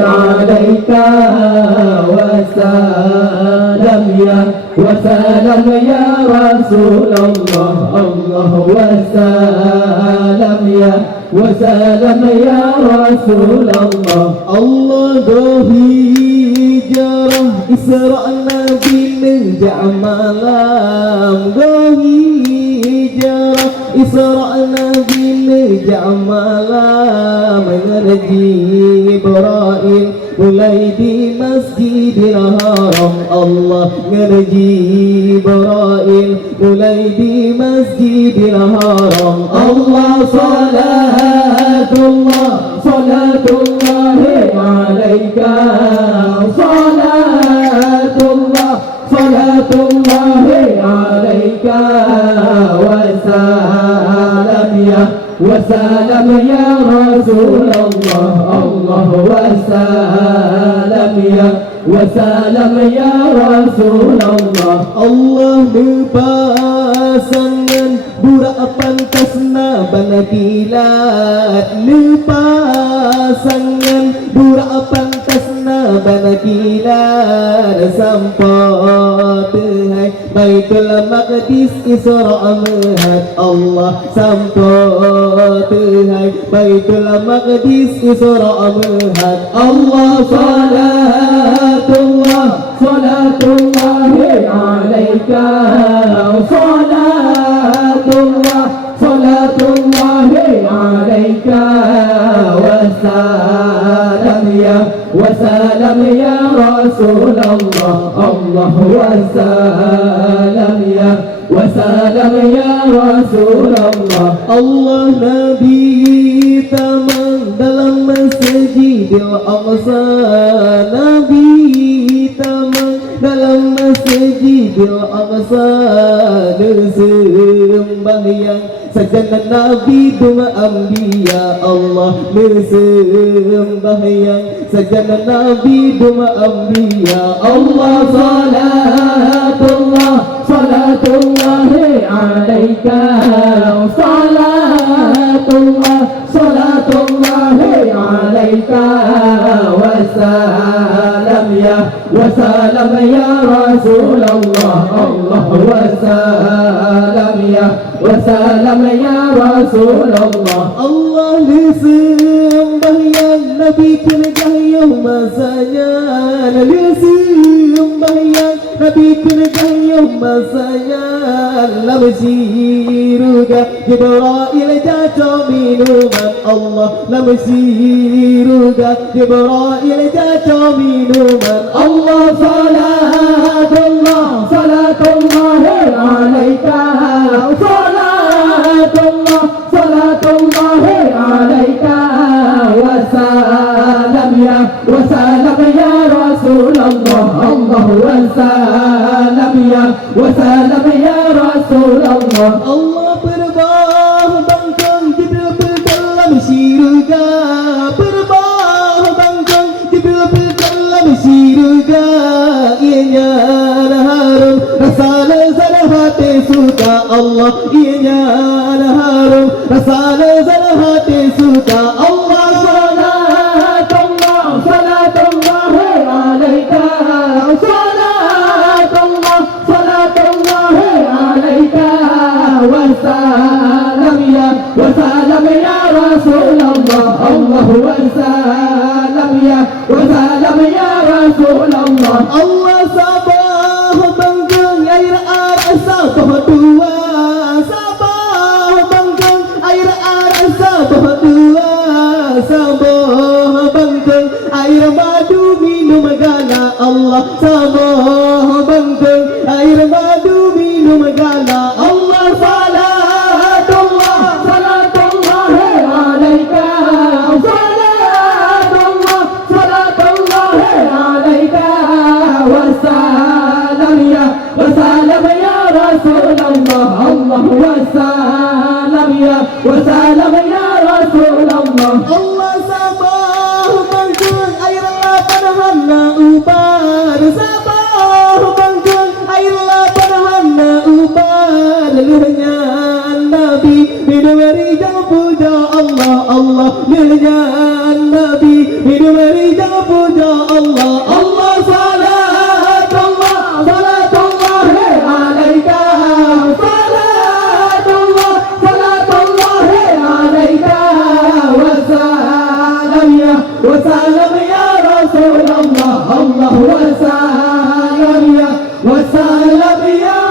عليك وسلم يا رسول الله الله وسلم يا رسول الله الله hijrah Isra Nabi menjak malam hijrah Isra Nabi menjak malam menuju Ibrahim mulai di Masjidil Haram Allah menuju Ibrahim mulai di Masjidil Haram Allah salatullah alaika salatullah alaika وسلم يا رسول الله الله وسلم يا رسول الله Allah berpasangan burak pantasna banakilat lepasangan burak pantasna banakilat sampai tehai Baitul Maqdis Isra Mi'raj Allah sampai tehai Baitul Maqdis Isra Mi'raj Allah salatullah alaika salatullah alaika وسلم يا رسول الله الله وسلم يا رسول الله Allah Nabi tamang dalam Masjidil Aqsa Nabi tamang dalam Masjidil Aqsa sembahyang sajana Nabi dua anbiya Allah sembahyang sajana Nabi dua anbiya Allah salatullah alaika salatullah alaika وسلم يا رسول الله الله وسلم يا رسول الله Allah sembahyang Nabi kenegah masanya Nabi sembahyang Nabi kenegah masanya Lam siruga Jibril jatuh minuman Allah Lam siruga Jibril jatuh minuman Allah salatullah alaika salatullah alaika وسلم يا رسول الله الله وسلم يا رسول الله Allah berbangkang Jibril berdalam syurga berbangkang Jibril berdalam syurga ianya harum rasa lezat hati suka Allah ianya harum rasa lezat hati suka Allah وسلم يا رسول الله الله وسلم يا رسول الله Allah sabah bangkang air sabah dua sabah bangkang air sabah dua sabah bangkang air madu minum gala Allah sabah bangkang air madu minum gala Allah وسلم يا رسول الله Allah sabah bangkang air lapan hana ubar sabah সালাম ইয়া